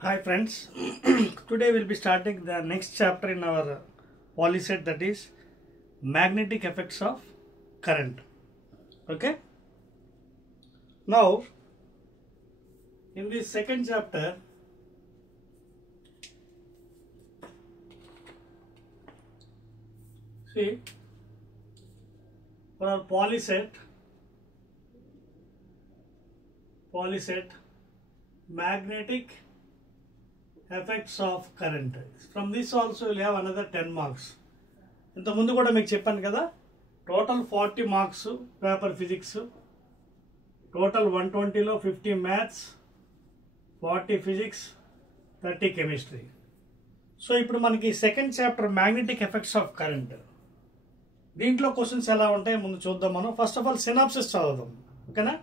Hi friends, today we'll be starting the next chapter in our poly set, that is magnetic effects of current. Okay. Now in this second chapter see for our poly set magnetic effects of current. From this also we'll have another 10 marks. ఇంత ముందు కూడా మీకు చెప్పాను కదా, total 40 marks paper physics, total 120లో 50 maths, 40 physics, 30 chemistry. So ఇప్పుడు మనకి second chapter magnetic effects of current. దీంట్లో క్వశ్చన్స్ ఎలా ఉంటాయో ముందు చూద్దాం. మనం ఫస్ట్ ఆఫ్ ఆల్ సినాప్సిస్ చదువుదాం. ఓకేనా?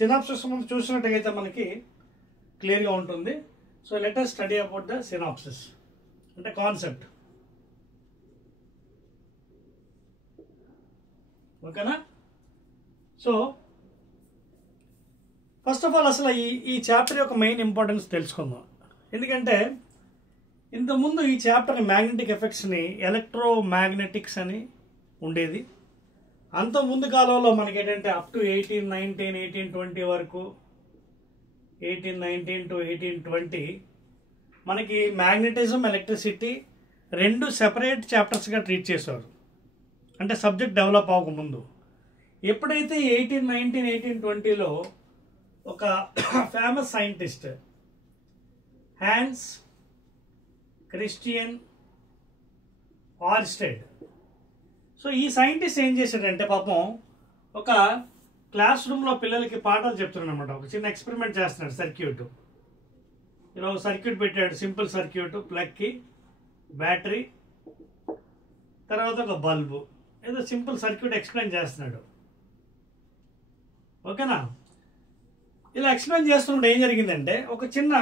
సినాప్సిస్ ముందు చూసినట్టయితే మనకి క్లియర్గా ఉంటుంది. So let us study about the synopsis అంటే కాన్సెప్ట్. ఓకేనా? సో ఫస్ట్ ఆఫ్ ఆల్ అసలు ఈ చాప్టర్ యొక్క మెయిన్ ఇంపార్టెన్స్ తెలుసుకుందాం. ఎందుకంటే ఇంతకుముందు ఈ చాప్టర్ మ్యాగ్నెటిక్ ఎఫెక్ట్స్ని ఎలక్ట్రోమాగ్నెటిక్స్ అని ఉండేది. అంత ముందు కాలంలో మనకి ఏంటంటే అప్ టు 1819, 1820 వరకు, 1819 to 1820 మనకి మ్యాగ్నెటిజం, ఎలక్ట్రిసిటీ రెండు సెపరేట్ చాప్టర్స్గా ట్రీట్ చేశారు. అంటే సబ్జెక్ట్ డెవలప్ అవ్వకముందు. ఎప్పుడైతే 1819, 1820లో ఒక ఫేమస్ సైంటిస్ట్ హ్యాన్స్ క్రిస్టియన్ ఆర్స్టెడ్, సో ఈ సైంటిస్ట్ ఏం చేశాడంటే పాపం ఒక క్లాస్ రూమ్లో పిల్లలకి పాఠాలు చెప్తున్నాడు అనమాట. ఒక చిన్న ఎక్స్పెరిమెంట్ చేస్తున్నాడు. సర్క్యూట్, ఇలా ఒక సర్క్యూట్ పెట్టాడు, సింపుల్ సర్క్యూట్, ప్లగ్కి బ్యాటరీ, తర్వాత ఒక బల్బు, ఏదో సింపుల్ సర్క్యూట్ ఎక్స్ప్లెయిన్ చేస్తున్నాడు. ఓకేనా? ఇలా ఎక్స్ప్లెయిన్ చేస్తున్నప్పుడు ఏం జరిగిందంటే ఒక చిన్న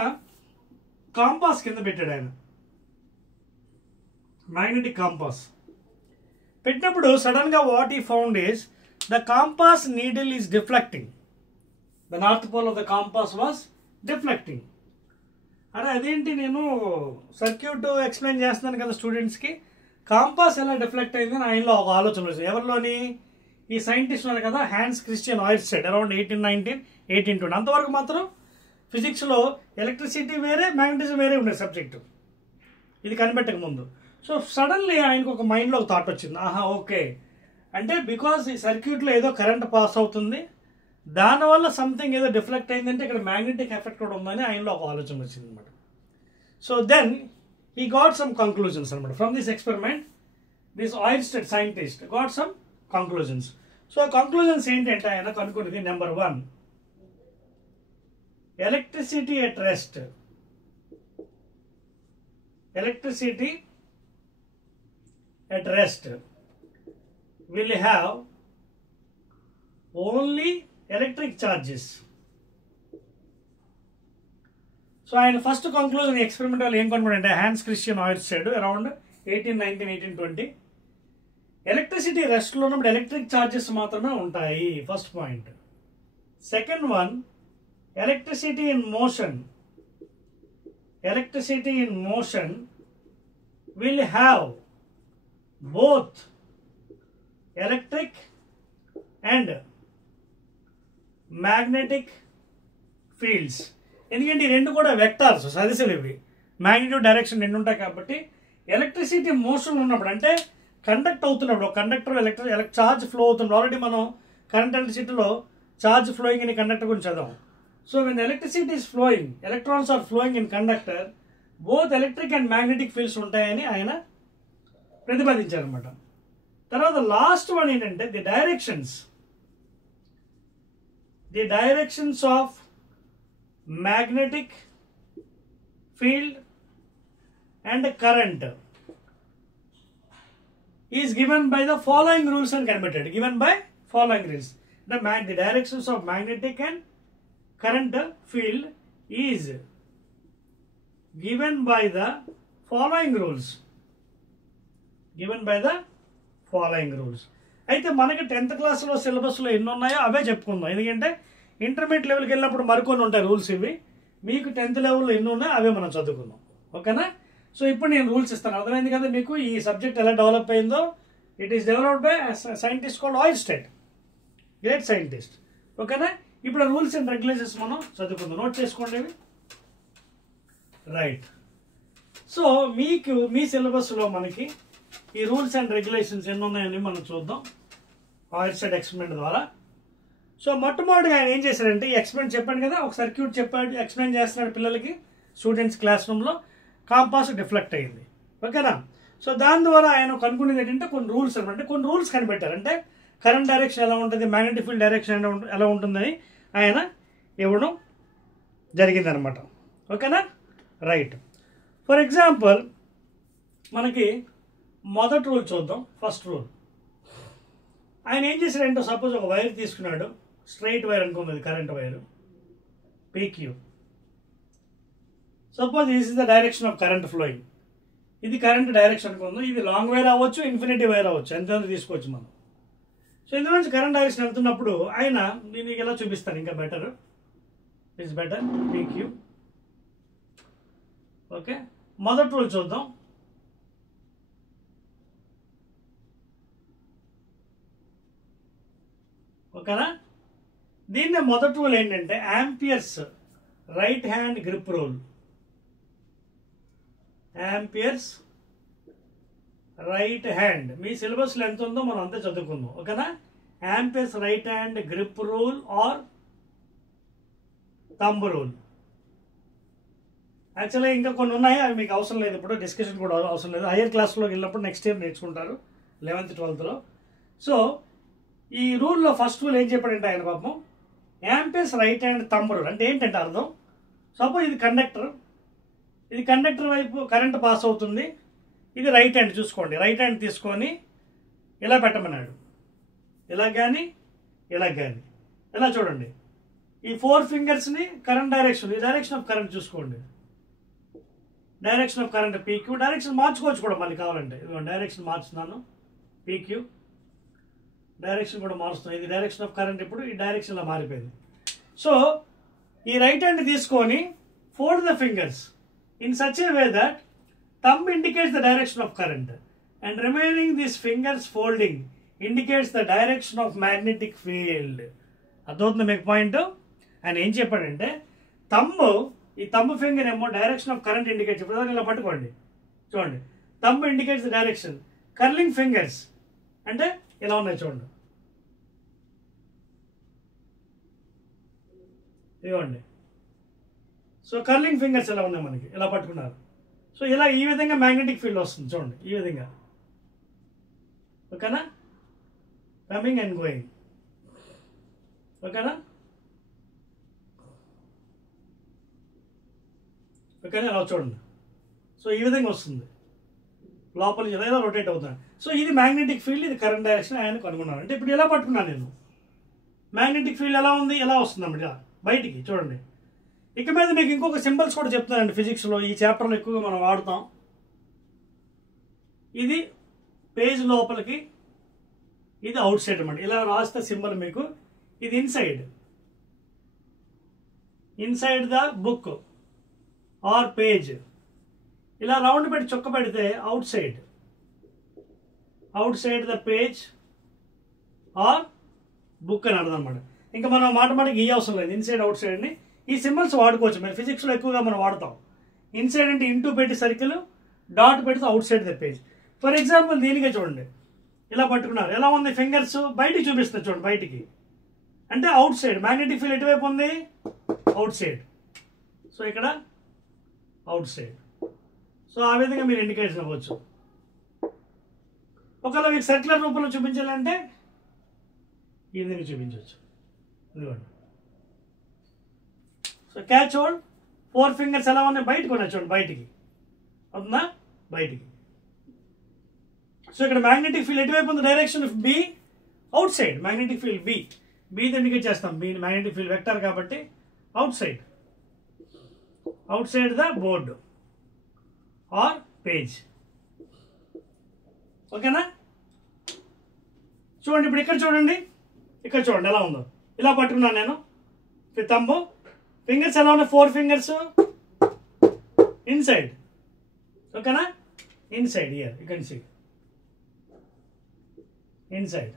కాంపాస్ కింద పెట్టాడు ఆయన, మ్యాగ్నెటిక్ కాంపాస్. పెట్టినప్పుడు సడన్గా వాట్ ఈ found is the compass needle is deflecting. The north pole of the compass was deflecting. అరే అదేంటి, నేను సర్క్యూట్ ఎక్స్ప్లెయిన్ చేస్తున్నాను కదా స్టూడెంట్స్కి, కాంపాస్ ఎలా డిఫ్లెక్ట్ అయిందని ఆయనలో ఒక ఆలోచన వచ్చింది. ఎవరిలోని? ఈ సైంటిస్ట్ ఉన్నారు కదా, హ్యాన్స్ క్రిస్టియన్ ఆయిర్స్టెడ్, అరౌండ్ 1819, 1820. అంతవరకు మాత్రం ఫిజిక్స్లో ఎలక్ట్రిసిటీ వేరే, మ్యాగ్నెటిజం వేరే ఉండే సబ్జెక్టు, ఇది కనిపెట్టక ముందు. సో సడన్లీ ఆయనకు ఒక మైండ్లో ఒక థాట్ వచ్చింది. ఆహా ఓకే, అంటే బికాస్ ఈ సర్క్యూట్లో ఏదో కరెంట్ పాస్ అవుతుంది, దానివల్ల సంథింగ్ ఏదో డిఫ్లెక్ట్ అయిందంటే ఇక్కడ మ్యాగ్నెటిక్ ఎఫెక్ట్ కూడా ఉందని ఆయనలో ఒక ఆలోచన వచ్చింది అనమాట. So then he got some conclusions అనమాట. From this experiment this Oersted scientist got some conclusions. So conclusions ఏంటంటే ఆయన కనుక్కున్నది, number 1, electricity at rest. Electricity at rest will have only electric charges. So ఆయన ఫస్ట్ కంక్లూజన్ ఎక్స్పెరిమెంట్ వాళ్ళు ఏం కనుగొన్నారంటే, Hans Christian Oersted around 1819, 1820 electricity రెస్ట్లో ఉన్నప్పుడు electric charges మాత్రమే ఉంటాయి. First point. Second one, electricity in motion. Electricity in motion will have both electric and magnetic fields. ఎందుకంటే ఈ రెండు కూడా వెక్టార్స్, సదిశలు ఇవి, మ్యాగ్నెటిక్ డైరెక్షన్ రెండు ఉంటాయి. కాబట్టి ఎలక్ట్రిసిటీ మోషన్ ఉన్నప్పుడు అంటే కండక్ట్ అవుతున్నప్పుడు, కండక్టర్ ఎలక్ట్రిక్ ఛార్జ్ ఫ్లో అవుతున్నప్పుడు, ఆల్రెడీ మనం కరెంట్ ఎలక్ట్రిసిటీలో ఛార్జ్ ఫ్లోయింగ్ ఇన్ కండక్టర్ గురించి చదివాం. So when electricity is flowing, electrons are flowing in conductor, both electric and magnetic fields ఉంటాయని ఆయన ప్రతిపాదించారనమాట. తర్వాత లాస్ట్ వన్ ఏంటంటే the directions of magnetic field and current is given by the following rules అని కనిపెట్టాడు. Given by following rules. The directions of magnetic and current field is given by the following rules. అయితే మనకి 10th క్లాస్లో సిలబస్లో ఎన్ని ఉన్నాయో అవే చెప్పుకుందాం. ఎందుకంటే ఇంటర్మీడియట్ లెవెల్కి వెళ్ళినప్పుడు మరికొన్ని ఉంటాయి రూల్స్. ఇవి మీకు 10th లెవెల్లో ఎన్ని ఉన్నాయో అవే మనం చదువుకుందాం. ఓకేనా? సో ఇప్పుడు నేను రూల్స్ ఇస్తాను. అర్థమైంది కదా మీకు ఈ సబ్జెక్ట్ ఎలా డెవలప్ అయిందో? It is developed by scientist called Oersted, great scientist. ఓకేనా? ఇప్పుడు రూల్స్ అండ్ రెగ్యులేషన్స్ మనం చదువుకుందాం. నోట్ చేసుకోండి ఇవి. రైట్. సో మీకు మీ సిలబస్లో మనకి ఈ రూల్స్ అండ్ రెగ్యులేషన్స్ ఎన్ని ఉన్నాయని మనం చూద్దాం ఆయిర్స్టెడ్ ఎక్స్పెరిమెంట్ ద్వారా. సో మొట్టమొదటిగా ఆయన ఏం చేశారంటే, ఈ ఎక్స్పెరిమెంట్ చెప్పాను కదా, ఒక సర్క్యూట్ చెప్పాడు, ఎక్స్ప్లెయిన్ చేస్తున్నాడు పిల్లలకి స్టూడెంట్స్ క్లాస్ రూమ్లో. కాంపాస్ డిఫ్లెక్ట్ అయింది. ఓకేనా? సో దాని ద్వారా ఆయన కనుక్కునేది ఏంటంటే కొన్ని రూల్స్ అనమాట. కొన్ని రూల్స్ కనిపెట్టారు. అంటే కరెంట్ డైరెక్షన్ ఎలా ఉంటుంది, మ్యాగ్నెటిక్ ఫీల్డ్ డైరెక్షన్ ఎలా ఉంటుందని ఆయన ఇవ్వడం జరిగిందనమాట. ఓకేనా? రైట్. ఫర్ ఎగ్జాంపుల్ మనకి మొదటి రూల్ చూద్దాం. ఫస్ట్ రూల్ ఆయన ఏం చేశాడంటే, సపోజ్ ఒక వైర్ తీసుకున్నాడు, స్ట్రైట్ వైర్ అనుకున్నది, current wire PQ. Suppose this is the direction of current flowing. ఇది కరెంట్ డైరెక్షన్ అనుకుందాం. ఇది లాంగ్ వైర్ అవ్వచ్చు, ఇన్ఫినిటీ వైర్ అవ్వచ్చు, ఎంత తీసుకోవచ్చు మనం. సో ఇందులో నుంచి కరెంట్ డైరెక్షన్ వెళ్తున్నప్పుడు ఆయన నేను ఇలా చూపిస్తాను, ఇంకా better, it's better PQ. Okay, మొదటి రూల్ చూద్దాం. ఓకేనా? దీన్ని మొదటి రూల్ ఏంటంటే Ampere's right hand grip rule. Ampere's right hand, మీ సిలబస్లో ఎంత ఉందో మనం అంతే చదువుకుందాం. ఓకేనా? Ampere's right hand grip rule or thumb rule. యాక్చువల్గా ఇంకా కొన్ని ఉన్నాయి, అవి మీకు అవసరం లేదు, ఇప్పుడు డిస్కషన్ కూడా అవసరం లేదు. హైయర్ క్లాస్లోకి వెళ్ళినప్పుడు నెక్స్ట్ ఇయర్ నేర్చుకుంటారు 11th 12thలో. సో ఈ రూల్లో ఫస్ట్ రూల్ ఏం చెప్పాడంటే ఆయన పాపం, amperes right hand thumb rule అంటే ఏంటంటే అర్థం, సపోజ్ ఇది కండక్టర్, ఇది కండక్టర్ వైపు కరెంట్ పాస్ అవుతుంది, ఇది రైట్ హ్యాండ్ చూసుకోండి, రైట్ హ్యాండ్ తీసుకొని ఇలా పెట్టమన్నాడు, ఇలా కానీ ఇలా కానీ, ఇలా చూడండి. ఈ 4 ఫింగర్స్ని కరెంట్ డైరెక్షన్, ఈ డైరెక్షన్ ఆఫ్ కరెంట్ చూసుకోండి, direction of current PQ. Direction మార్చుకోవచ్చు కూడా మళ్ళీ కావాలంటే, డైరెక్షన్ మార్చుతున్నాను, PQ డైరెక్షన్ కూడా మారుస్తున్నాను. ఇది డైరెక్షన్ ఆఫ్ కరెంట్, ఇప్పుడు ఈ డైరెక్షన్లో మారిపోయింది. సో ఈ రైట్ హ్యాండ్ తీసుకొని fold the fingers in such a way that thumb indicates the direction of current and remaining these fingers folding indicates the direction of magnetic field. అర్థమవుతుంది మీకు point? ఆయన ఏం చెప్పాడంటే, ఈ థంబ్ ఫింగర్ ఏమో direction of current indicate, ఇప్పుడు ఇలా పట్టుకోండి చూడండి, thumb indicates the direction, curling fingers అంటే ఇలా ఉన్నాయి చూడండి, ఇవ్వండి. సో కర్లింగ్ ఫింగర్స్ ఎలా ఉన్నాయి మనకి, ఇలా పట్టుకున్నారు. సో ఇలా ఈ విధంగా మ్యాగ్నెటిక్ ఫీల్డ్ వస్తుంది చూడండి, ఈ విధంగా. ఓకేనా? Coming and going. ఓకేనా? ఓకేనా? ఇలా చూడండి. సో ఈ విధంగా వస్తుంది, లోపల ఇలా రొటేట్ అవుతాను. సో ఇది మ్యాగ్నెటిక్ ఫీల్డ్, ఇది కరెంట్ డైరెక్షన్ ఆయన కనుగొన్నాను. అంటే ఇప్పుడు ఎలా పట్టుకున్నాను నేను, మ్యాగ్నెటిక్ ఫీల్డ్ ఎలా ఉంది, ఎలా వస్తుంది అన్నమాట, ఇలా బయటికి చూడండి. ఇక మీద మీకు ఇంకొక సింబల్స్ కూడా చెప్తానండి ఫిజిక్స్లో, ఈ చాప్టర్లో ఎక్కువగా మనం వాడుతాం. ఇది పేజ్ లోపలికి, ఇది అవుట్ సైడ్ అన్నమాట. ఇలా రాస్తే సింబల్ మీకు, ఇది inside the book or page. ఇలా రౌండ్ పెట్టి చుక్క పెడితే out side the page or book అని అర్థం అనమాట. ఇంకా మనం మాట ఈ అవసరం లేదు, ఇన్సైడ్ అవుట్ సైడ్ని ఈ సింబల్స్ వాడుకోవచ్చు. మీరు ఫిజిక్స్లో ఎక్కువగా మనం వాడతాం. ఇన్సైడ్ అంటే ఇంటూ పెట్టి సర్కిల్, డాట్ పెడితే out side the page. For example దీనికే చూడండి, ఇలా పట్టుకున్నారు, ఎలా ఉంది, ఫింగర్స్ బయటికి చూపిస్తుంది చూడండి, బయటికి అంటే అవుట్ సైడ్. మ్యాగ్నెటిక్ ఫీల్డ్ ఎటువైపు ఉంది, అవుట్ సైడ్. సో ఇక్కడ అవుట్ సైడ్. సో ఆ విధంగా మీరు ఇండికేషన్ అవ్వచ్చు. ఒకవేళ మీకు సర్క్యులర్ రూపంలో చూపించాలంటే ఈ విధంగా చూపించవచ్చు, ఇదిగోండి. సో క్యాచ్ హోల్డ్, 4 ఫింగర్స్ ఎలా ఉన్నాయి, బయటకు ఉన్నాయి చూడండి, బయటికి అవుతుందా, బయటికి. సో ఇక్కడ మ్యాగ్నెటిక్ ఫీల్డ్ ఎటువైపు ఉంది, direction of B, out side. Magnetic field B indicate చేస్తాం, B మ్యాగ్నెటిక్ ఫీల్డ్ వెక్టర్ కాబట్టి out side the board are page. ఓకేనా? చూడండి, ఇప్పుడు ఇక్కడ చూడండి, ఎలా ఉందో, ఇలా పట్టుకున్నాను నేను, థంబ్ ఫింగర్స్ ఎలా ఉన్నాయి? 4 ఫింగర్స్ ఇన్సైడ్. ఓకేనా? Inside here you can see inside.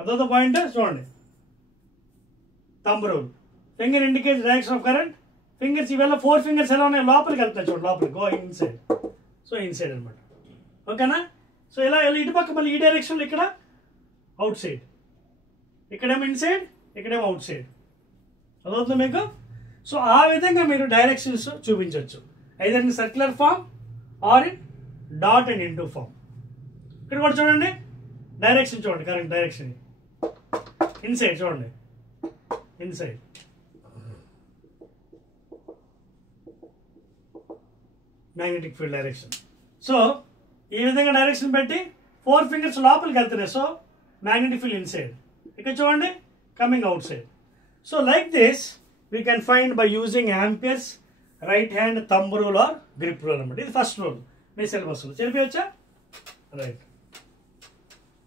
అదొక పాయింట్ చూడండి. Thumb rule, finger indicates direction of current. Fingers ఇవాళ 4 ఫింగర్స్ ఎలా ఉన్నాయి? లోపలికి వెళ్తాయి చూడండి, లోపలికి గో ఇన్సైడ్. సో ఇన్సైడ్ అనమాట. ఓకేనా? సో ఇలా ఇటు పక్క మళ్ళీ ఈ డైరెక్షన్లో ఇక్కడ అవుట్ సైడ్, ఇక్కడేమో ఇన్సైడ్, ఇక్కడేమో అవుట్ సైడ్. అదవుతుంది మీకు. సో ఆ విధంగా మీరు డైరెక్షన్స్ చూపించవచ్చు, either in circular form or in dot and into form. ఇక్కడ కూడా చూడండి డైరెక్షన్ చూడండి, కరెంట్ డైరెక్షన్ ఇన్సైడ్ చూడండి, inside. Magnetic field direction. So ఈ విధంగా డైరెక్షన్ పెట్టి 4 ఫింగర్స్ లోపలికి వెళ్తున్నాయి. So magnetic field inside. ఇక్కడ చూడండి coming outside. So like this we can find by using Ampere's right hand thumb rule or grip rule అనమాట. ఇది ఫస్ట్ రూల్ మీ సిలబస్లో చెప్పవచ్చా? రైట్.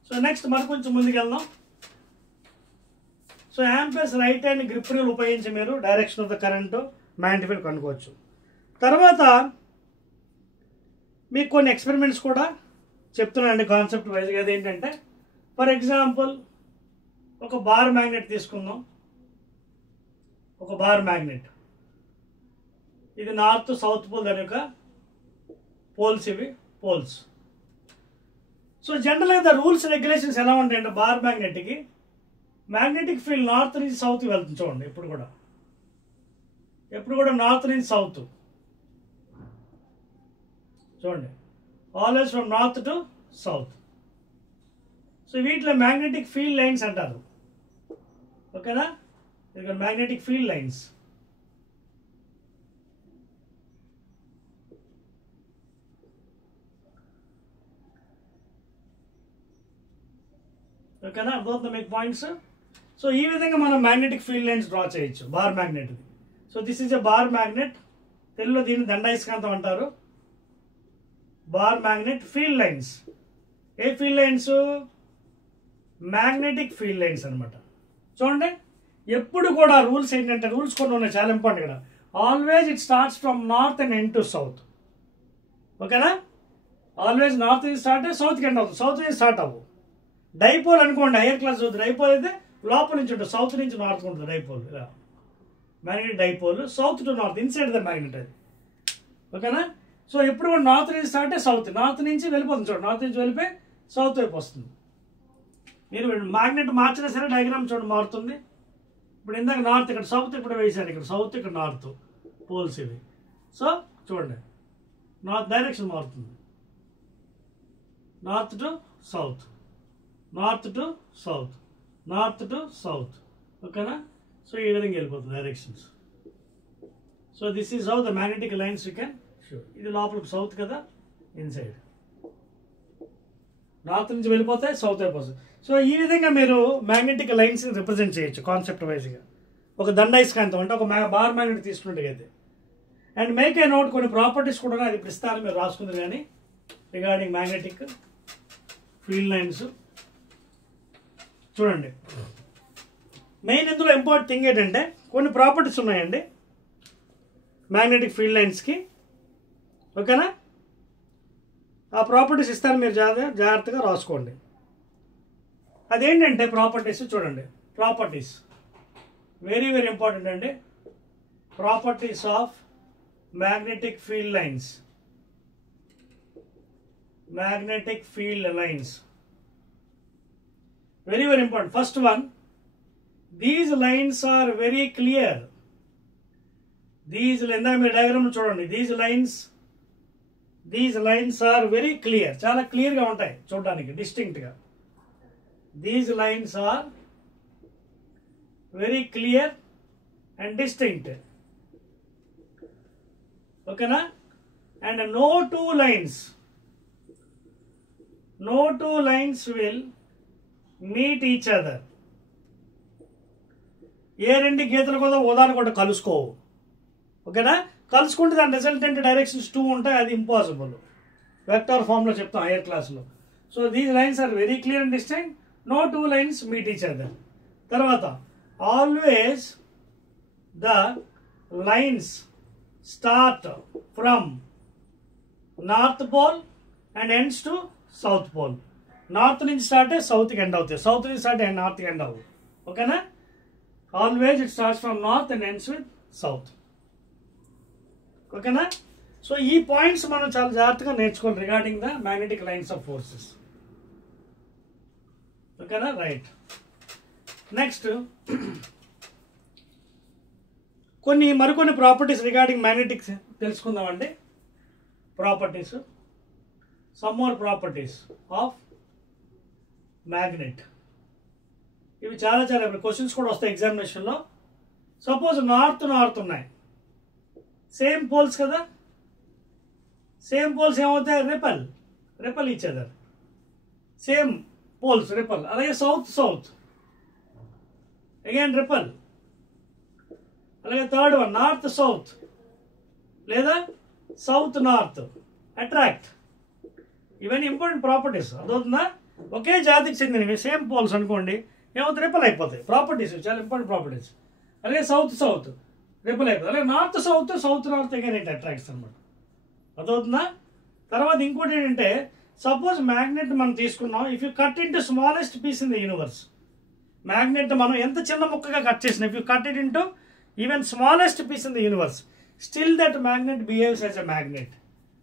సో నెక్స్ట్ మరి కొంచెం ముందుకు వెళ్దాం. So amperes right hand grip rule ఉపయోగించి మీరు direction of the current magnetic field కనుక్కోవచ్చు. తర్వాత మీకు కొన్ని ఎక్స్పెరిమెంట్స్ కూడా చెప్తున్నానండి కాన్సెప్ట్ వైజ్గా. అదేంటంటే ఫర్ ఎగ్జాంపుల్ ఒక బార్ మ్యాగ్నెట్ తీసుకుందాం. ఒక బార్ మ్యాగ్నెట్, ఇది నార్త్ సౌత్ పోల్, దాని యొక్క పోల్స్, ఇవి పోల్స్. సో జనరల్గా ద రూల్స్ రెగ్యులేషన్స్ ఎలా ఉంటాయంటే బార్ మ్యాగ్నెట్కి మ్యాగ్నెటిక్ ఫీల్డ్ నార్త్ నుంచి సౌత్ వెళ్తుంది చూడండి. ఎప్పుడు కూడా నార్త్ నుంచి సౌత్ చూడండి, always from north to south. So వీటిలో మ్యాగ్నెటిక్ ఫీల్డ్ లైన్స్ అంటారు. ఓకేనా? ఇక్కడ మ్యాగ్నెటిక్ ఫీల్డ్ లైన్స్. ఓకేనా? అర్థమవుతుంది మీకు పాయింట్స్. సో ఈ విధంగా మనం మ్యాగ్నెటిక్ ఫీల్డ్ లైన్స్ డ్రా చేయొచ్చు bar magnet. So this is a bar magnet. తెలుగులో దీన్ని దండాయస్కాంతం అంటారు. Bar magnet field lines. ఏ field lines? Magnetic field lines అనమాట. చూడండి ఎప్పుడు కూడా రూల్స్ ఏంటంటే, రూల్స్ కొన్ని ఉన్నాయి చాలా ఇంపార్టెంట్ ఇక్కడ. Always it starts from north and end to south. ఓకేనా? ఆల్వేజ్ నార్త్ నుంచి స్టార్ట్ అయ్యి సౌత్కి ఎండ్ అవుతుంది, సౌత్ నుంచి స్టార్ట్ అవ్వు. డైపోల్ అనుకోండి, హైయర్ క్లాస్ చదువుతుంది. డైపోల్ అయితే లోపల నుంచి ఉంటుంది, సౌత్ నుంచి నార్త్ ఉంటుంది డైపోల్. ఇలా magnetic dipole south to north, inside the magnet అది. ఓకేనా? సో ఎప్పుడు కూడా నార్త్ నుంచి స్టార్ట్ అయ్యి సౌత్, నార్త్ నుంచి వెళ్ళిపోతుంది చూడండి, నార్త్ నుంచి వెళ్ళిపోయి సౌత్ వైపు వస్తుంది. మీరు మ్యాగ్నెట్ మార్చినా సరే డయాగ్రామ్ చూడండి మారుతుంది. ఇప్పుడు ఇందాక నార్త్, ఇక్కడ సౌత్, ఇప్పుడు వేసాను ఇక్కడ సౌత్, ఇక్కడ నార్త్ పోల్స్ ఇవి. సో చూడండి నార్త్ డైరెక్షన్ మారుతుంది, north to south, north to south, north to south. ఓకేనా? సో ఈ విధంగా వెళ్ళిపోతుంది directions. So this is how the magnetic lines you can show. ఇది లోపలికి సౌత్ కదా, ఇన్సైడ్. నార్త్ నుంచి వెళ్ళిపోతే సౌత్ అయిపోతుంది. సో ఈ విధంగా మీరు మ్యాగ్నెటిక్ లైన్స్ రిప్రజెంట్ చేయొచ్చు కాన్సెప్ట్ వైజ్గా. ఒక దండాయస్కాంతం అంటే ఒక బార్ మ్యాగ్నెట్ తీసుకున్నట్టుగైతే. అండ్ మేక్ ఏ నోట్, కొన్ని ప్రాపర్టీస్ కూడా అది ప్రస్తుతాన్ని మీరు రాసుకుంది కానీ రిగార్డింగ్ మ్యాగ్నెటిక్ ఫీల్డ్ లైన్స్. చూడండి మెయిన్ ఇందులో ఇంపార్టెంట్ థింగ్ ఏంటంటే కొన్ని ప్రాపర్టీస్ ఉన్నాయండి మ్యాగ్నెటిక్ ఫీల్డ్ లైన్స్కి. ఓకేనా? ఆ ప్రాపర్టీస్ ఇస్తాను, మీరు జాగ్రత్తగా రాసుకోండి. అదేంటంటే ప్రాపర్టీస్ చూడండి. ప్రాపర్టీస్ వెరీ వెరీ ఇంపార్టెంట్ అండి. Properties of magnetic field lines. Magnetic field lines very very important. First one, these lines are very clear. These diagram చూడండి, these lines are very clear. చాలా clear గా ఉంటాయి చూడడానికి, distinct గా. These lines are very clear and distinct. ఓకేనా? And no two lines will meet each other. ఏ రెండు గీతలు కూడా ఉదాహరణ కూడా కలుసుకోవు. ఓకేనా? కలుసుకుంటే దాని రిజల్టెంట్ డైరెక్షన్స్ 2 ఉంటాయి, అది ఇంపాసిబుల్. వెక్టార్ ఫామ్లో చెప్తాం హైయర్ క్లాస్లో. So these lines are very clear and distinct. No 2 lines meet each other. తర్వాత always the lines start from north pole and ends to south pole. North నుంచి start అయ్యి సౌత్కి end అవుతాయి, south నుంచి start అయ్యి నార్త్కి end అవ్వు. ఓకేనా? Always it starts from north and ends with south. ఓకేనా? సో ఈ పాయింట్స్ మనం చాలా జాగ్రత్తగా నేర్చుకోవాలి regarding the magnetic lines of forces. ఓకేనా? రైట్. నెక్స్ట్ మరికొన్ని ప్రాపర్టీస్ రిగార్డింగ్ మ్యాగ్నెటిక్స్ తెలుసుకుందామండి. Properties, some more properties of magnet. ఇవి చాలా క్వశ్చన్స్ కూడా వస్తాయి ఎగ్జామినేషన్లో. సపోజ్ నార్త్ ఉన్నాయి, సేమ్ పోల్స్ కదా, సేమ్ పోల్స్ ఏమవుతాయి? Repel each other. Same poles repel. అలాగే సౌత్ అగైన్ రిపల్. అలాగే థర్డ్ వన్ నార్త్ సౌత్ లేదా సౌత్ నార్త్ అట్రాక్ట్. ఇవన్నీ ఇంపార్టెంట్ ప్రాపర్టీస్. అదవుతుందా? ఒకే జాతికి చెందినవి సేమ్ పోల్స్ అనుకోండి, ఏమవుతుంది? రిపల్ అయిపోతాయి. ప్రాపర్టీస్ చాలా ఇంపార్టెంట్ ప్రాపర్టీస్. అలాగే సౌత్ రిపల్ అయిపోతుంది. అలాగే north north again it attracts అనమాట. అదవుతుందా? తర్వాత ఇంకోటి ఏంటంటే, సపోజ్ మ్యాగ్నెట్ మనం తీసుకున్నాం, if you cut into smallest piece in the universe. Magnet మనం ఎంత చిన్న ముక్కగా కట్ చేసినా, if you cut it into even smallest piece in the universe, still that magnet behaves as a magnet.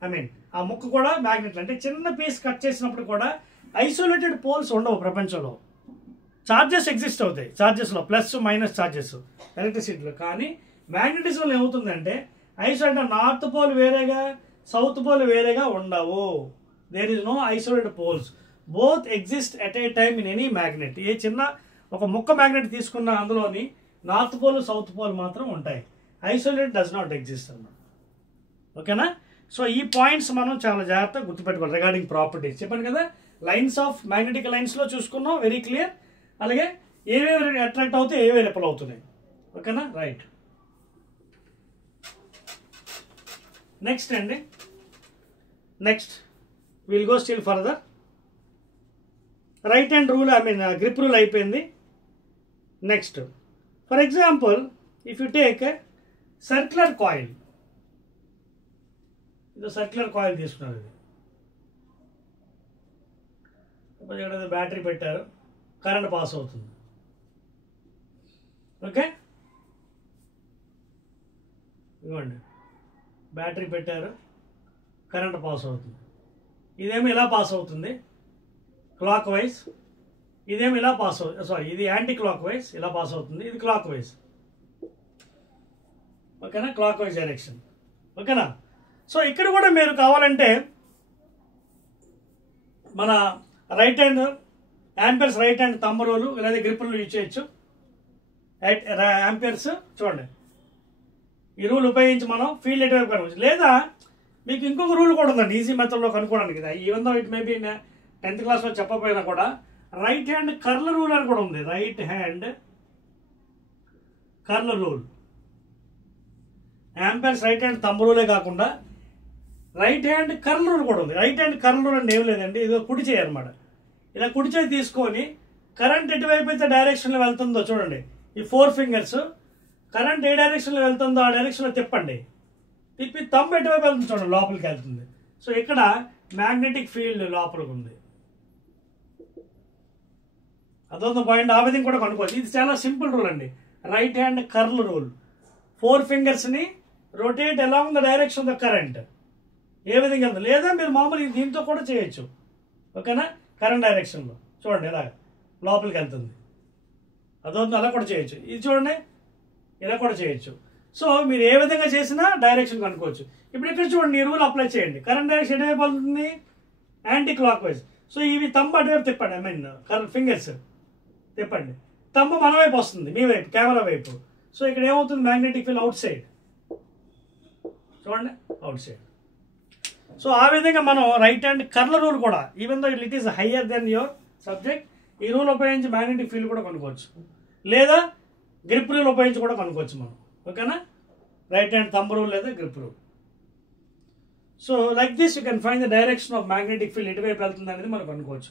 I mean ఆ ముక్క కూడా magnet. అంటే చిన్న పీస్ కట్ చేసినప్పుడు కూడా ఐసోలేటెడ్ పోల్స్ ఉండవు ప్రపంచంలో. ఛార్జెస్ ఎగ్జిస్ట్ అవుతాయి, ఛార్జెస్లో ప్లస్ మైనస్ ఛార్జెస్ ఎలక్ట్రిసిటీలో. కానీ మ్యాగ్నెటిజంలో ఏమవుతుందంటే ఐసోలేటెడ్ నార్త్ పోల్ వేరేగా సౌత్ పోల్ వేరేగా ఉండవు. There is no isolated poles, both exist at a time in any magnet. ఏ చిన్న ఒక ముక్క మ్యాగ్నెట్ తీసుకున్న అందులోని నార్త్ పోల్ సౌత్ పోల్ మాత్రం ఉంటాయి. ఐసోలేట్ డస్ నాట్ ఎగ్జిస్ట్ అన్నమాట. ఓకేనా? సో ఈ పాయింట్స్ మనం చాలా జాగ్రత్తగా గుర్తుపెట్టుకోవాలి రిగార్డింగ్ ప్రాపర్టీస్. చెప్పాను కదా, లైన్స్ ఆఫ్ మ్యాగ్నెటిక్ లైన్స్లో చూసుకున్నాం, వెరీ క్లియర్. అలాగే ఏవేవి అట్రాక్ట్ అవుతాయి, ఏవేవి రిపల్ అవుతున్నాయి. ఓకేనా? రైట్. నెక్స్ట్ అండి, next will go still further. Right hand rule, I mean grip rule అయిపోయింది. Next, for example if you take circular coil, ఇది సర్క్యులర్ కాయిల్ తీసుకున్నారు. ఇది బ్యాటరీ పెట్టారు, కరెంట్ పాస్ అవుతుంది. ఓకే, ఇవ్వండి, బ్యాటరీ పెట్టారు, కరెంట్ పాస్ అవుతుంది. ఇదేమో ఇలా పాస్ అవుతుంది క్లాక్ వైజ్, ఇదేమో ఇలా పాస్ అవుతుంది, సారీ ఇది యాంటీ క్లాక్ వైజ్ ఇలా పాస్ అవుతుంది, ఇది క్లాక్ వైజ్. ఓకేనా? Clock wise direction. ఓకేనా? సో ఇక్కడ కూడా మీరు కావాలంటే మన right hand amperes right hand thumb rule లేదా గ్రిప్ రూల్ యూజ్ చేయొచ్చు. యాంపియర్స్ చూడండి, ఈ రూల్ ఉపయోగించి మనం ఫీల్డ్ ఎటువైపు కనుకోవచ్చు. లేదా మీకు ఇంకొక రూల్ కూడా ఉందండి ఈజీ మెథడ్లో కనుక్కోవడానికి. Even though it maybe 10th క్లాస్లో చెప్పకపోయినా కూడా రైట్ హ్యాండ్ కర్ల్ రూల్ అని కూడా ఉంది. Right hand curl rule. Ampere's right hand thumb రూలే కాకుండా రైట్ హ్యాండ్ కర్ల్ రూల్ కూడా ఉంది. రైట్ హ్యాండ్ కర్ల్ రూల్ అంటే ఏం లేదండి, ఇదో కుడి చేయి అనమాట. ఇలా కుడి చేయి తీసుకొని కరెంట్ ఎటువైపు అయితే డైరెక్షన్లో వెళ్తుందో చూడండి, ఈ 4 ఫింగర్స్ కరెంట్ ఏ డైరెక్షన్లో వెళ్తుందో ఆ డైరెక్షన్లో తిప్పండి. తిప్పి థంబ్ ఎటువైపు వెళ్తుంది చూడండి, లోపలికి వెళ్తుంది. సో ఇక్కడ మ్యాగ్నెటిక్ ఫీల్డ్ లోపలికి ఉంది. అదొక పాయింట్. ఆ విధంగా కూడా కనుక్కోవచ్చు. ఇది చాలా సింపుల్ రూల్ అండి, రైట్ హ్యాండ్ కర్ల్ రూల్. 4 ఫింగర్స్ని rotate along the direction of the current. ఏ విధంగా వెళ్తుంది, లేదా మీరు మామూలు దీంతో కూడా చేయొచ్చు. ఓకేనా? కరెంట్ డైరెక్షన్లో చూడండి ఇలా లోపలికి వెళ్తుంది. అదొద్దు, అలా కూడా చేయొచ్చు. ఇది చూడండి, ఇలా కూడా చేయొచ్చు. సో మీరు ఏ విధంగా చేసినా డైరెక్షన్ కనుక్కోవచ్చు. ఇప్పుడు ఇక్కడ చూడండి, ఈ రూల్ అప్లై చేయండి. కరెంట్ డైరెక్షన్ ఎటువైపు వెళ్తుంది, యాంటీ క్లాక్ వైజ్. సో ఇవి థంబ్ అటువైపు తిప్పండి, ఐ మీన్ ఫింగర్స్ తిప్పండి. థంబ్ మన వైపు వస్తుంది, మీ వైపు, కెమెరా వైపు. సో ఇక్కడ ఏమవుతుంది, మ్యాగ్నెటిక్ ఫీల్డ్ అవుట్ సైడ్. చూడండి, అవుట్ సైడ్. సో ఆ విధంగా మనం రైట్ హ్యాండ్ కర్ల్ రూల్ కూడా, even though it is higher than your subject, ఈ రూల్ ఉపయోగించి మ్యాగ్నెటిక్ ఫీల్డ్ కూడా కనుక్కోవచ్చు. లేదా గ్రిప్ రూల్ ఉపయోగించి కూడా కనుక్కోవచ్చు మనం. ఓకేనా? రైట్ హ్యాండ్ థంబ్ రూల్ లేదా grip rule. So like this you can find the direction of magnetic field ఎటువైపు వెళ్తుంది అనేది మనం కనుక్కోవచ్చు.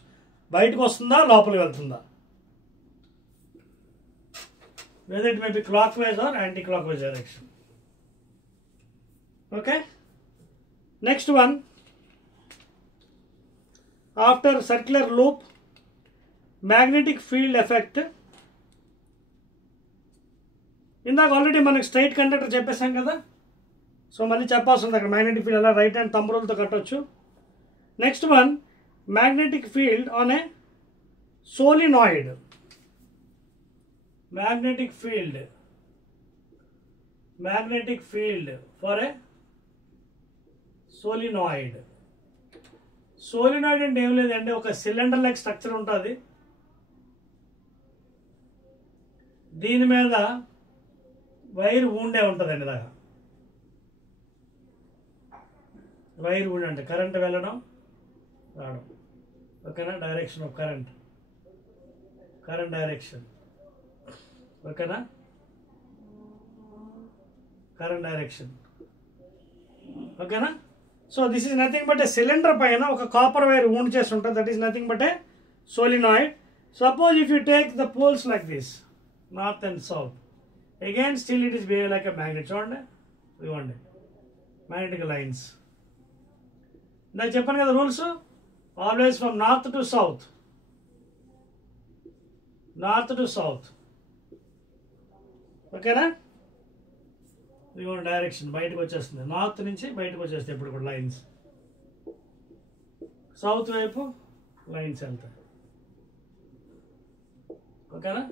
బయటకు వస్తుందా, లోపలికి వెళ్తుందా. whether it may be clockwise or anti-clockwise direction. Okay. Next one, after circular loop, magnetic field effect. ఇందాక ఆల్రెడీ మనకి స్ట్రైట్ కండక్టర్ చెప్పేసాం కదా, సో మళ్ళీ చెప్పాల్సి ఉంది అక్కడ మ్యాగ్నెటిక్ ఫీల్డ్ అలా రైట్ హ్యాండ్ థంబ్ రూల్తో కట్టవచ్చు. Next one, magnetic field on a solenoid. magnetic field for a solenoid. Solenoid అంటే ఏం లేదంటే ఒక సిలిండర్ లైక్ స్ట్రక్చర్ ఉంటుంది, దీని మీద వైర్ ఊండే ఉంటుందండి. ఇలాగా వైర్ ఊండి అంటే కరెంట్ వెళ్ళడం రావడం. ఓకేనా, డైరెక్షన్ ఆఫ్ కరెంట్ డైరెక్షన్. ఓకేనా, కరెంట్ డైరెక్షన్. ఓకేనా. So this is nothing but a cylinder పైన ఒక కాపర్ వైర్ వూండ్ చేసి ఉంటుంది, that is nothing but a solenoid. Suppose if you take the poles like this, north and south, again still it is behave like a magnet. చూడండి, ఇవ్వండి magnetic lines. నాకు చెప్పాను కదా rules, always from north to south, ఓకేనా. ఇదిగోండి direction బయటకు వచ్చేస్తుంది, north నుంచి బయటకు వచ్చేస్తాయి ఇప్పుడు కూడా లైన్స్, సౌత్ వైపు లైన్స్ వెళ్తాయి. ఓకేనా.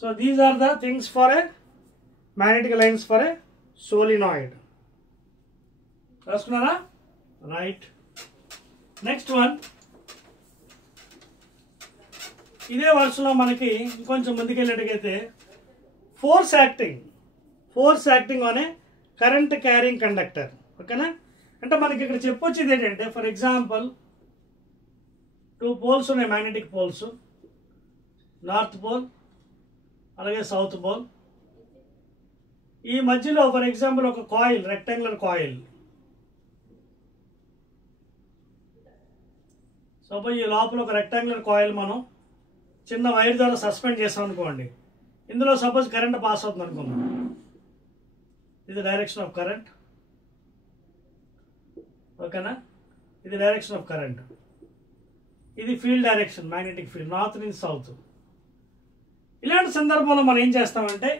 So these are the things for a magnetic lines for a solenoid. రాసుకున్నారా? రైట్. నెక్స్ట్ వన్, ఇదే వరుసలో మనకి ఇంకొంచెం ముందుకెళ్ళేటకైతే ఫోర్స్ యాక్టింగ్ అనే కరెంట్ క్యారింగ్ కండక్టర్. ఓకేనా. అంటే మనకి ఇక్కడ చెప్పొచ్చేది ఏంటంటే, ఫర్ ఎగ్జాంపుల్ 2 పోల్స్ ఉన్నాయి, మ్యాగ్నెటిక్ పోల్స్, నార్త్ పోల్ అలాగే సౌత్ పోల్. ఈ మధ్యలో ఫర్ ఎగ్జాంపుల్ ఒక కాయిల్, రెక్టాంగులర్ కాయిల్. సపోజ్ ఈ లోపల ఒక రెక్టాంగులర్ కాయిల్ మనం చిన్న వైర్ ద్వారా సస్పెండ్ చేస్తాం అనుకోండి, ఇందులో సపోజ్ కరెంట్ పాస్ అవుతుంది అనుకుందాం. ఇది డైరెక్షన్ ఆఫ్ కరెంట్. ఓకేనా, ఇది డైరెక్షన్ ఆఫ్ కరెంట్. ఇది field direction, magnetic field, north నుంచి సౌత్. ఇలాంటి సందర్భంలో మనం ఏం చేస్తామంటే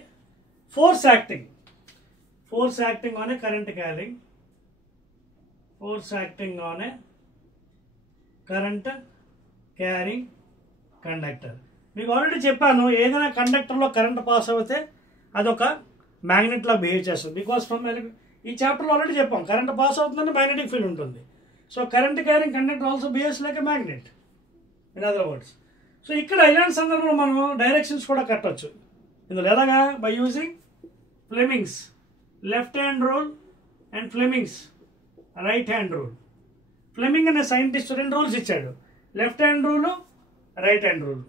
force acting on a current carrying, conductor. మీకు ఆల్రెడీ చెప్పాను, ఏదైనా కండక్టర్లో కరెంట్ పాస్ అవుతే అదొక మ్యాగ్నెట్లో బిహేవ్ చేస్తుంది. బికాస్ ఫ్రమ్ ఈ చాప్టర్లో ఆల్రెడీ చెప్పాం, కరెంట్ పాస్ అవుతుందని మ్యాగ్నెటిక్ ఫీల్డ్ ఉంటుంది. So current carrying conductor also behaves like a magnet, in other words. So ఇక్కడ ఇలాంటి సందర్భంలో మనం డైరెక్షన్స్ కూడా కట్టవచ్చు. ఇందులో ఎలాగా? By using Fleming's left hand rule and Fleming's right hand rule. Fleming అనే సైంటిస్ట్ 2 రూల్స్ ఇచ్చాడు, left hand rule, right hand rule.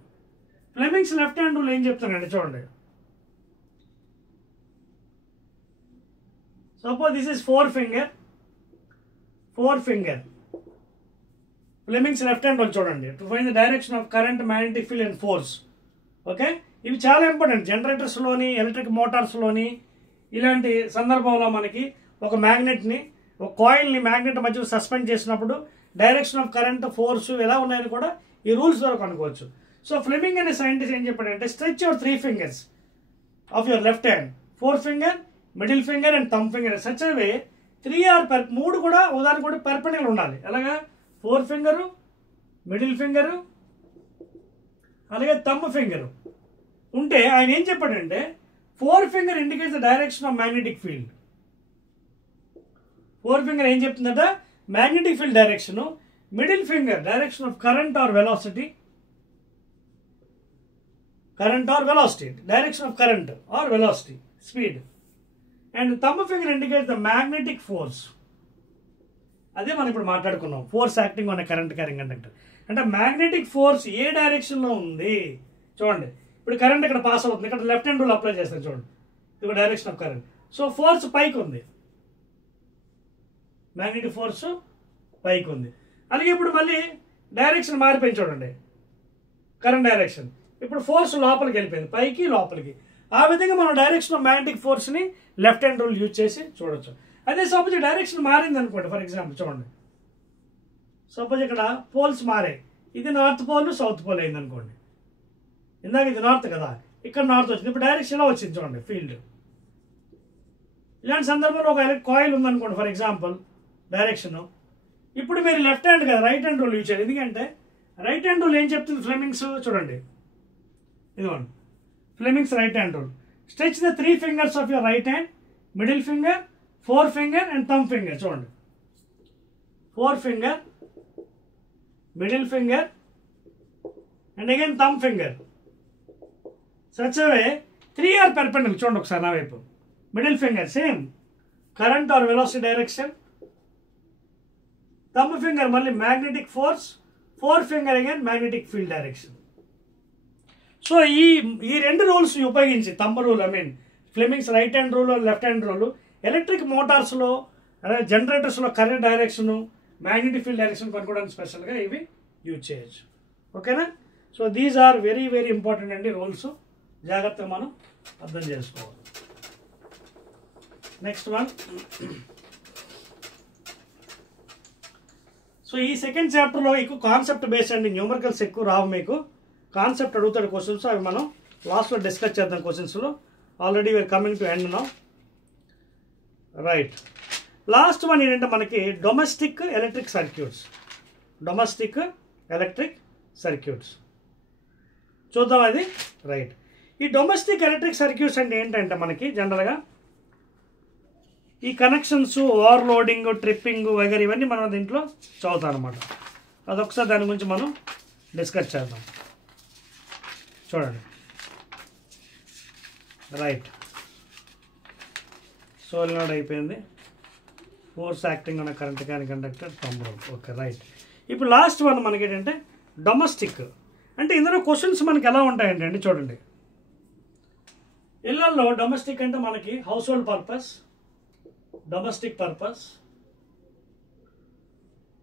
Fleming's left hand rule ఏం చెప్తానండి చూడండి. Suppose this is 4 finger. Fleming's left hand rule చూడండి, to find the direction of current, magnetic field and force. Okay, ఇవి చాలా important. జనరేటర్స్లోని, electric మోటార్స్లోని ఇలాంటి సందర్భంలో మనకి ఒక మ్యాగ్నెట్ని, ఒక కాయిల్ని మ్యాగ్నెట్ మధ్య సస్పెండ్ చేసినప్పుడు డైరెక్షన్ ఆఫ్ కరెంట్, ఫోర్స్ ఎలా ఉన్నాయని కూడా ఈ రూల్స్ ద్వారా కనుక్కోవచ్చు. సో ఫ్లెమింగ్ అనే సైంటిస్ట్ ఏం చెప్పాడంటే, stretch your 3 fingers of your left hand, 4th finger, middle finger and thumb finger. Such a way 3 or 3 కూడా ఉదాహరణ కూడా పర్పెండిక్యులర్ ఉండాలి. ఎలాగా? 4th finger, మిడిల్ ఫింగర్ అలాగే థంబ్ ఫింగర్ ఉంటే ఆయన ఏం చెప్పాడంటే, 4th finger indicates the direction of magnetic field. 4th finger ఏం చెప్తుందట? Magnetic field direction. Middle finger direction of current or velocity, direction of current or velocity, speed. And thumb finger indicates the magnetic force. అదే మనం ఇప్పుడు మాట్లాడుకున్నాం, force acting on current carrying conductor. అంటే magnetic force ఏ డైరెక్షన్లో ఉంది చూడండి. ఇప్పుడు current ఇక్కడ పాస్ అవుతుంది, ఇక్కడ లెఫ్ట్ హ్యాండ్ రూల్ అప్లై చేస్తాను చూడండి, ఇది direction of current. So force పైకి ఉంది, మ్యాగ్నెటిక్ ఫోర్స్ పైకి ఉంది. అలాగే ఇప్పుడు మళ్ళీ డైరెక్షన్ మారిపోయింది చూడండి, కరెంట్ డైరెక్షన్. ఇప్పుడు ఫోర్స్ లోపలికి వెళ్ళిపోయింది, పైకి లోపలికి. ఆ విధంగా మనం డైరెక్షన్ ఆఫ్ మ్యాగ్నెటిక్ ఫోర్స్ని లెఫ్ట్ హ్యాండ్ రూల్ యూజ్ చేసి చూడొచ్చు. అదే సపోజ్ డైరెక్షన్ మారింది అనుకోండి, ఫర్ ఎగ్జాంపుల్ చూడండి, సపోజ్ ఇక్కడ పోల్స్ మారాయి, ఇది నార్త్ పోల్ సౌత్ పోల్ అయింది అనుకోండి, ఇందాక ఇది నార్త్ కదా, ఇక్కడ నార్త్ వచ్చింది, ఇప్పుడు డైరెక్షన్ ఇలా వచ్చింది చూడండి ఫీల్డ్. ఇలాంటి సందర్భంలో ఒక కాయిల్ ఉందనుకోండి ఫర్ ఎగ్జాంపుల్ డైరెక్షన్, ఇప్పుడు మీరు లెఫ్ట్ హ్యాండ్ కదా రైట్ హ్యాండ్ రూల్ యూజ్ చేయాలి. ఎందుకంటే రైట్ హ్యాండ్ రూల్ ఏం చెప్తుంది ఫ్లెమింగ్స్ చూడండి, ఇదిగోండి Fleming's right hand rule, stretch the 3 fingers of your right hand, middle finger, 4 finger and thumb finger. చూడండి 4 finger, middle finger and again thumb finger. Such a way 3 are perpendicular. చూడండి ఒకసారి నా వైపు, middle finger same current or velocity direction, thumb finger మళ్ళీ magnetic force, 4 finger again magnetic field direction. So ఈ రెండు rules ఉపయోగించి thumb rule, I mean Fleming's right hand rule left hand rule, electric మోటార్స్లో అదే జనరేటర్స్లో current direction magnetic field direction కనుక్కోవడానికి స్పెషల్గా ఇవి యూజ్ చేయొచ్చు. ఓకేనా? So these are very very important అండి రూల్స్, జాగ్రత్తగా మనం అర్థం చేసుకోవాలి. నెక్స్ట్ వన్, సో ఈ సెకండ్ చాప్టర్లో ఎక్కువ కాన్సెప్ట్ బేస్డ్ అండి, న్యూమరికల్స్ ఎక్కువ రావు మీకు, కాన్సెప్ట్ అడుగుతాడు క్వశ్చన్స్, అవి మనం లాస్ట్లో డిస్కస్ చేద్దాం క్వశ్చన్స్లో. Already we are coming to end now. Right, last one ఏంటంటే మనకి domestic electric circuits. Domestic electric circuits చూద్దాం అది. రైట్, ఈ డొమెస్టిక్ ఎలక్ట్రిక్ సర్క్యూట్స్ అంటే ఏంటంటే మనకి జనరల్గా ఈ కనెక్షన్స్, ఓవర్లోడింగ్, ట్రిప్పింగ్ వగైరా ఇవన్నీ మనం దీంట్లో చదువుతాం అనమాట. అదొకసారి దాని గురించి మనం డిస్కస్ చేద్దాం. చూడండి, రైట్, సోలినాయిడ్ అయిపోయింది, ఫోర్స్ యాక్టింగ్ అన్న కరెంట్ కానీ conductor thumb rule. Okay, right. ఇప్పుడు లాస్ట్ వన్ మనకి ఏంటంటే డొమెస్టిక్. అంటే ఇందులో క్వశ్చన్స్ మనకి ఎలా ఉంటాయంటే అండి చూడండి, ఇళ్లలో డొమెస్టిక్ అంటే మనకి house hold purpose, domestic purpose.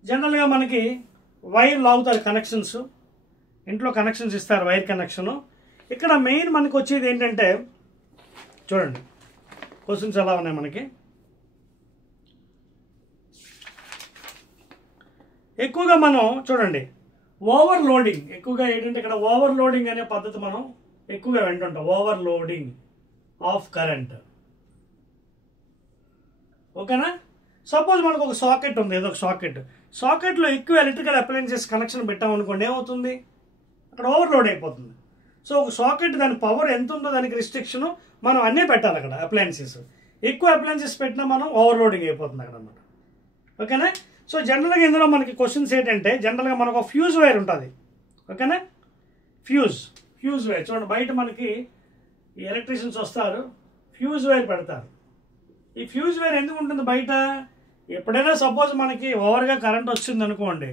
జనరల్గా మనకి వైర్ లాగుతారు, కనెక్షన్స్ ఇంట్లో కనెక్షన్స్ ఇస్తారు, వైర్ కనెక్షను. ఇక్కడ మెయిన్ మనకు వచ్చేది ఏంటంటే చూడండి క్వశ్చన్స్ ఎలా ఉన్నాయి మనకి. ఎక్కువగా మనం చూడండి ఓవర్లోడింగ్, ఎక్కువగా ఏంటంటే ఇక్కడ ఓవర్లోడింగ్ అనే పద్ధతి మనం ఎక్కువగా వింటుంటాం, ఓవర్లోడింగ్ ఆఫ్ కరెంట్. ఓకేనా? సపోజ్ మనకు ఒక సాకెట్ ఉంది, ఏదో ఒక సాకెట్లో ఎక్కువ ఎలక్ట్రికల్ అప్లయన్సెస్ కనెక్షన్ పెట్టామనుకోండి, ఏమవుతుంది అక్కడ ఓవర్లోడ్ అయిపోతుంది. సో ఒక సాకెట్ దాని పవర్ ఎంత ఉందో దానికి రిస్ట్రిక్షన్ మనం అన్నీ పెట్టాలి అక్కడ. అప్లయన్సెస్ ఎక్కువ అప్లయన్సెస్ పెట్టినా మనం ఓవర్లోడింగ్ అయిపోతుంది అక్కడ అన్నమాట. ఓకేనా? సో జనరల్గా ఇందులో మనకి క్వశ్చన్స్ ఏంటంటే జనరల్గా మనకు ఒక ఫ్యూజ్ వైర్ ఉంటుంది. ఓకేనా? ఫ్యూజ్ వైర్ చూడండి, బయట మనకి ఈ ఎలక్ట్రీషియన్స్ వస్తారు, ఫ్యూజ్ వైర్ పెడతారు. ఈ ఫ్యూజ్ వైర్ ఎందుకు ఉంటుంది బయట? ఎప్పుడైనా సపోజ్ మనకి ఓవర్గా కరెంట్ వచ్చింది అనుకోండి,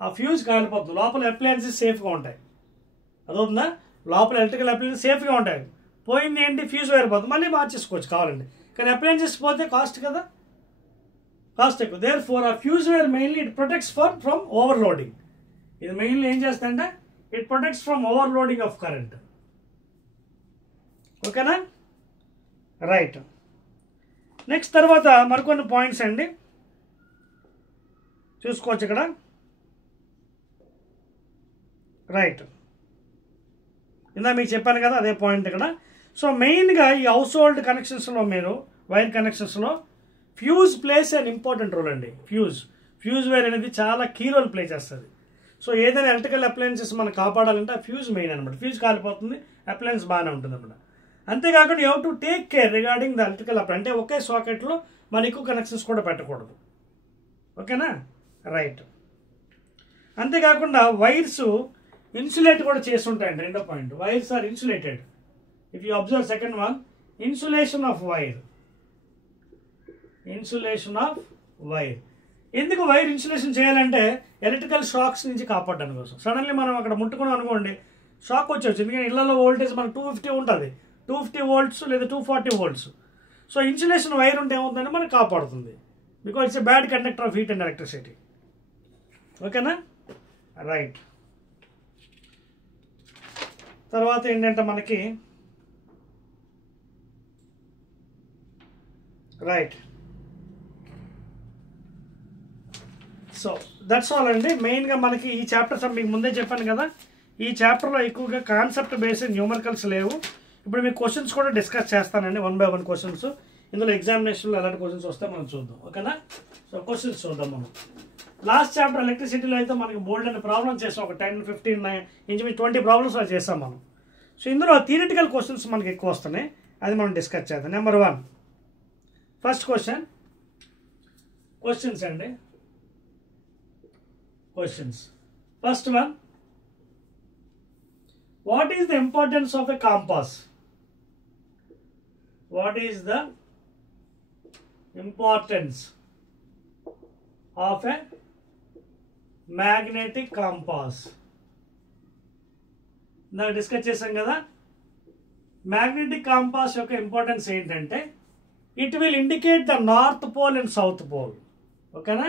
ఆ ఫ్యూజ్ కాలిపోతుంది, లోపల అప్లయన్సెస్ సేఫ్గా ఉంటాయి. అదవుతుందా? లోపల ఎలక్ట్రికల్ అప్లయన్సెస్ సేఫ్గా ఉంటాయి. పోయింది ఏంటి? ఫ్యూజ్ వైర్ పోతుంది, మళ్ళీ మార్చేసుకోవచ్చు కావాలండి. కానీ అప్లయన్సెస్ పోతే కాస్ట్ కదా, కాస్ట్ ఎక్కువ. దేర్ ఫోర్ ఆ fuse wire mainly it protects from overloading. ఇది మెయిన్లీ ఏం చేస్తుందంటే it protects from overloading of current. ఓకేనా? రైట్. నెక్స్ట్ తర్వాత మరికొన్ని పాయింట్స్ అండి చూసుకోవచ్చు ఇక్కడ. రైట్, ఇందా మీకు చెప్పాను కదా అదే పాయింట్ ఇక్కడ. సో మెయిన్గా ఈ హౌస్ హోల్డ్ కనెక్షన్స్లో మీరు వైర్ కనెక్షన్స్లో fuse plays and important role అండి. ఫ్యూజ్ వైర్ అనేది చాలా కీ రోల్ ప్లే చేస్తుంది. సో ఏదైనా ఎలక్ట్రికల్ అప్లయన్సెస్ మనం కాపాడాలంటే ఆ ఫ్యూజ్ మెయిన్ అనమాట. ఫ్యూజ్ కాలిపోతుంది, అప్లయన్స్ బాగానే ఉంటుంది అనమాట. అంతేకాకుండా you have to take care regarding the electrical appliance. అంటే ఒకే సాకెట్లో మన ఎక్కువ కనెక్షన్స్ కూడా పెట్టకూడదు. ఓకేనా? రైట్. అంతేకాకుండా వైర్స్ ఇన్సులేట్ కూడా చేస్తుంటాయండి. రెండో point, wires are insulated. If you observe second one, insulation of wire. ఎందుకు వైర్ ఇన్సులేషన్ చేయాలంటే ఎలక్ట్రికల్ షాక్స్ నుంచి కాపాడడానికి కోసం. సడన్లీ మనం అక్కడ ముట్టుకున్నాం అనుకోండి, షాక్ వచ్చేవచ్చు. ఎందుకంటే ఇళ్లలో వోల్టేజ్ మనకు 250 ఉంటుంది, 250 volts లేదా 240 volts. సో ఇన్సులేషన్ వైర్ ఉంటే ఏమవుతుందంటే మనకు కాపాడుతుంది, because it's a bad conductor of heat and electricity. ఓకేనా? రైట్. తర్వాత ఏంటంటే మనకి రైట్. సో దట్స్ ఆల్ అండి. మెయిన్గా మనకి ఈ చాప్టర్స్ మీకు ముందే చెప్పాను కదా, ఈ చాప్టర్లో ఎక్కువగా కాన్సెప్ట్ బేస్డ్ న్యూమరికల్స్ లేవు. ఇప్పుడు మీకు క్వశ్చన్స్ కూడా డిస్కస్ చేస్తానండి, 1 by 1 క్వశ్చన్స్. ఇందులో ఎగ్జామినేషన్లో ఎలాంటి క్వశ్చన్స్ వస్తే మనం చూద్దాం, ఓకేనా. సో క్వశ్చన్స్ చూద్దాం మనం. లాస్ట్ చాప్టర్ ఎలక్ట్రిసిటీలో అయితే మనకి బోల్డ్ అనే ప్రాబ్లమ్స్ చేసాం, ఒక 10, 15 ఇంచుమించు 20 ప్రాబ్లమ్స్ చేసాం మనం. సో ఇందులో థియరిటికల్ క్వశ్చన్స్ మనకి ఎక్కువ వస్తున్నాయి, అది మనం డిస్కస్ చేద్దాం. నెంబర్ 1 ఫస్ట్ క్వశ్చన్స్ అండి. Questions. First one, what is the importance of a compass? What is the importance of a magnetic compass? నాకు డిస్కస్ చేసాం కదా, మ్యాగ్నెటిక్ కాంపాస్ యొక్క ఇంపార్టెన్స్ ఏంటంటే it will indicate the north pole and south pole, ఓకేనా.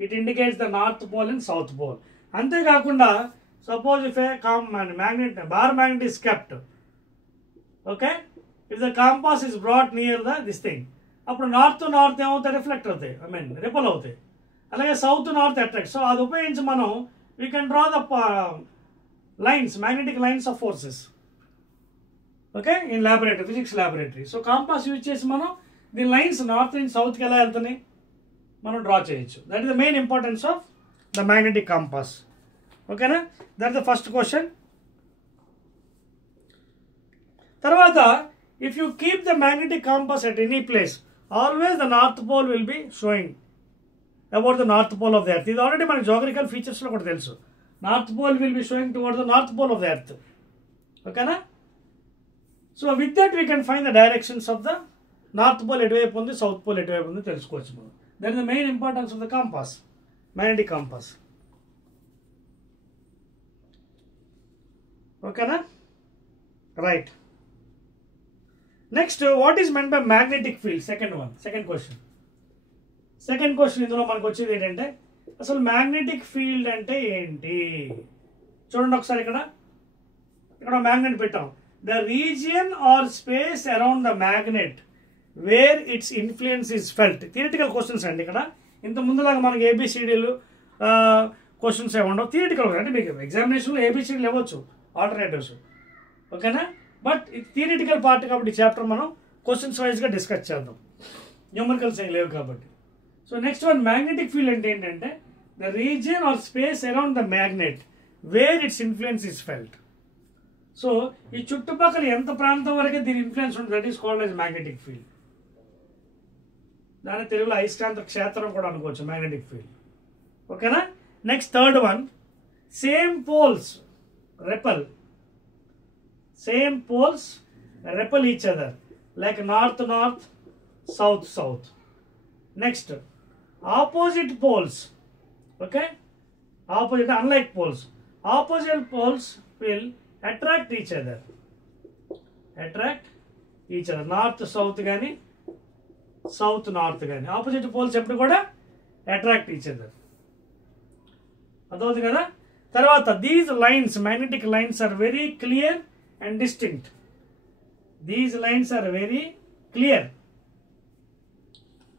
It indicates the north pole and south pole. అంతేకాకుండా suppose if a magnet bar magnet is kept, okay, if the compass is brought near this thing, అప్పుడు north to north ఏమవుతాయి, reflect అవుతాయి, ripple అవుతాయి. అలాగే south to north attract. So అది ఉపయోగించి మనం we can draw the lines, magnetic lines of forces, okay, in laboratory, physics laboratory. So compass use చేసి మనం దీని లైన్స్ నార్త్ నుంచి సౌత్కి ఎలా వెళ్తున్నాయి మనం డ్రా చేయొచ్చు. That is the main importance of the magnetic compass, ఓకేనా. That is the first question. తర్వాత, if you keep the magnetic compass at any place, always the north pole will be showing about the north pole of the earth. ఇది already మన geographical features లో కూడా తెలుసు. North pole will be showing towards the north pole of the earth, ఓకేనా. So with that we can find the directions of the north pole ఎటువైపు ఉంది, south pole ఎటువైపు ఉంది తెలుసుకోవచ్చు మనం. That is the main importance of the compass, magnetic compass, ఓకేనా. Right. Next, what is meant by magnetic field? Second question ఇందులో మనకు వచ్చేది ఏంటంటే అసలు మ్యాగ్నెటిక్ ఫీల్డ్ అంటే ఏంటి? చూడండి ఒకసారి, ఇక్కడ మ్యాగ్నెట్ పెట్టాం. The region or space around the magnet where its influence is felt. Theoretical questions అండి. ఇక్కడ ఇంత ముందులాగా మనకి ఏబిసిడీలు క్వశ్చన్స్ ఏమి ఉండవు, థియరిటికల్. అంటే మీకు ఎగ్జామినేషన్లో ఏబిసిడీలు ఇవ్వచ్చు, ఆల్టర్నేటివ్స్, ఓకేనా. బట్ ఇది థియరిటికల్ పార్ట్ కాబట్టి చాప్టర్ మనం క్వశ్చన్స్ వైజ్గా డిస్కస్ చేద్దాం, న్యూమరికల్స్ ఏం లేవు కాబట్టి. So next one, magnetic field అంటే ఏంటంటే the region or space around the magnet where its influence is felt. So ఈ చుట్టుపక్కల ఎంత ప్రాంతం వరకే దీని ఇన్ఫ్లుయెన్స్ ఉంటుంది, that is called as magnetic field. దాని తెలుగులో అయస్కాంత క్షేత్రం కూడా అనుకోవచ్చు, మ్యాగ్నెటిక్ ఫీల్డ్, ఓకేనా. Next third one, same poles repel each other, like north north, south south. Next, opposite poles, okay, unlike poles, opposite poles will attract each other, north south gaani, south north gaani, opposite poles ఎప్పుడు కూడా attract each other. అదవుతుంది కదా. తర్వాత, these lines, magnetic lines are very clear and distinct. These lines are very clear.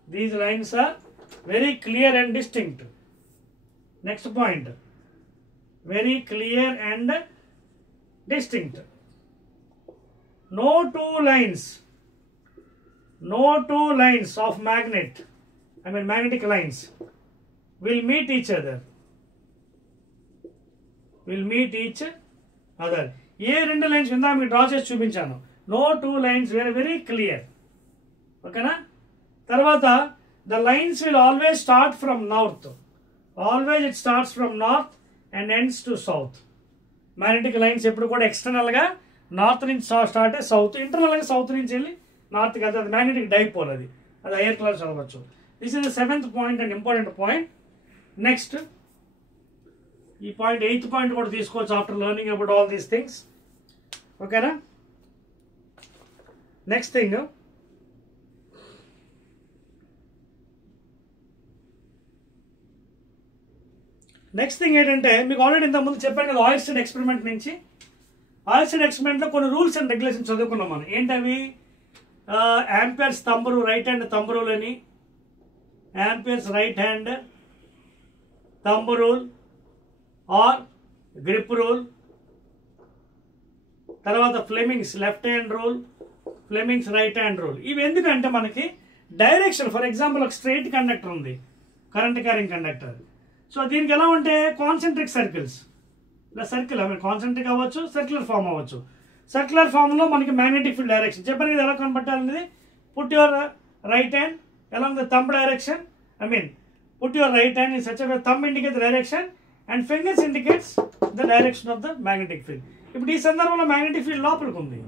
These lines are very clear and distinct. Next point, very clear and distinct. No two lines of magnetic lines will meet each other. ఏ రెండు lines కింద మీకు draw చేసి చూపించాను. No two lines very clear, ఓకేనా. తర్వాత, the lines will always start from north, it starts from north and ends to south. Magnetic lines ఎప్పుడు కూడా ఎక్స్టర్నల్గా నార్త్ నుంచి స్టార్ట్ అయ్యి సౌత్, ఇంటర్నల్గా సౌత్ నుంచి వెళ్ళి నార్త్కి వెళ్తే అది మ్యాగ్నెటిక్ డైపోల్, అది హైయర్ క్లాస్ చదవచ్చు. This is the 7th point and important point. Next, ఈ పాయింట్ 8th పాయింట్ కూడా తీసుకోవచ్చు after learning about all these things, ఓకేనా. నెక్స్ట్ థింగ్, ఏంటంటే మీకు ఆల్రెడీ ఇంతకుముందు చెప్పాను కదా, ఆయిల్స్టెడ్ ఎక్స్పెరిమెంట్ నుంచి. ఆయిల్స్టెడ్ ఎక్స్పెరిమెంట్లో కొన్ని రూల్స్ అండ్ రెగ్యులేషన్స్ చదువుకున్నాం మనం. ఏంటవి? Ampere's thumb rule, right hand thumb rule అని, Ampere's right hand thumb rule or grip rule, తర్వాత Fleming's left hand rule, Fleming's right hand rule. ఇవి ఎందుకంటే మనకి డైరెక్షన్, ఫర్ ఎగ్జాంపుల్ ఒక స్ట్రైట్ కండక్టర్ ఉంది, కరెంట్ క్యారింగ్ కండక్టర్. సో దీనికి ఎలా ఉంటే కాన్సెంట్రిక్ సర్కిల్స్, ఇలా సర్కిల్ కాన్సెంట్రిక్ అవ్వచ్చు, సర్క్యులర్ ఫామ్ అవ్వచ్చు. సర్క్యులర్ ఫామ్లో మనకి మ్యాగ్నెటిక్ ఫీల్డ్ డైరెక్షన్ చెప్పండి, ఇది ఎలా కనబట్టాలనేది. Put your right hand along the thumb direction, put your right hand in such a way, thumb indicates the direction and fingers indicates the direction of the magnetic field. ఇప్పుడు ఈ సందర్భంలో magnetic field లోపలికి ఉంది.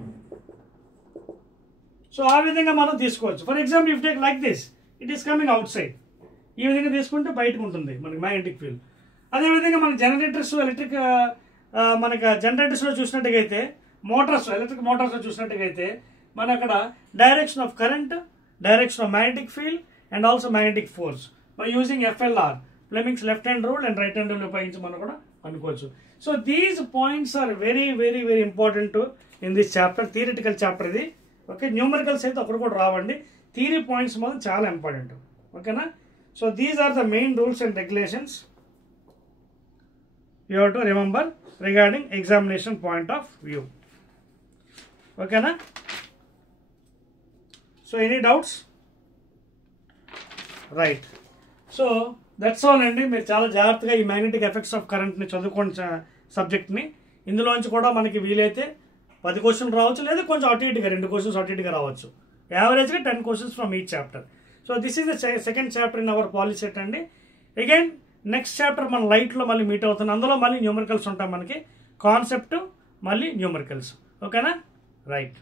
So ఆ విధంగా మనం తీసుకోవచ్చు. For example if take like this, it is coming out side. ఈ విధంగా తీసుకుంటే బయటకు ఉంటుంది మనకి మ్యాగ్నెటిక్ ఫీల్డ్. అదేవిధంగా మన జనరేటర్స్, ఎలక్ట్రిక్ మనకి జనరేటర్స్లో చూసినట్టుగైతే, మోటార్స్, ఎలక్ట్రిక్ మోటార్స్లో చూసినట్టుగైతే మన అక్కడ direction of current, direction of magnetic field and also magnetic force by using FLR, Fleming's left hand rule and right hand rule ఉపయోగించి మనం కూడా అనుకోవచ్చు. So these points are very very very important in this chapter, theoretical chapter ఇది. Okay, numericals అయితే ఒకటి కూడా రావండి, theory points మాత్రం చాలా ఇంపార్టెంట్. ఓకేనా? So these are the main rules and regulations you have to remember regarding examination point of view. ఓకేనా? So any doubts? Right. So that's all అండి. మీరు చాలా జాగ్రత్తగా ఈ మ్యాగ్నెటిక్ ఎఫెక్ట్స్ ఆఫ్ కరెంట్ని చదువుకోండి సబ్జెక్ట్ని. ఇందులోంచి కూడా మనకి వీలైతే 10 క్వశ్చన్లు రావచ్చు, లేదా కొంచెం అటు ఇటుగా 2 క్వశ్చన్స్ అటు ఇటుగా రావచ్చు. యావరేజ్గా 10 questions from each chapter. So this is the second chapter in our POLYCET అండి. అగైన్ నెక్స్ట్ చాప్టర్ మన లైట్లో మళ్ళీ మీట్ అవుతుంది. అందులో మళ్ళీ న్యూమరికల్స్ ఉంటాయి, మనకి కాన్సెప్ట్ మళ్ళీ న్యూమరికల్స్. ఓకేనా? రైట్.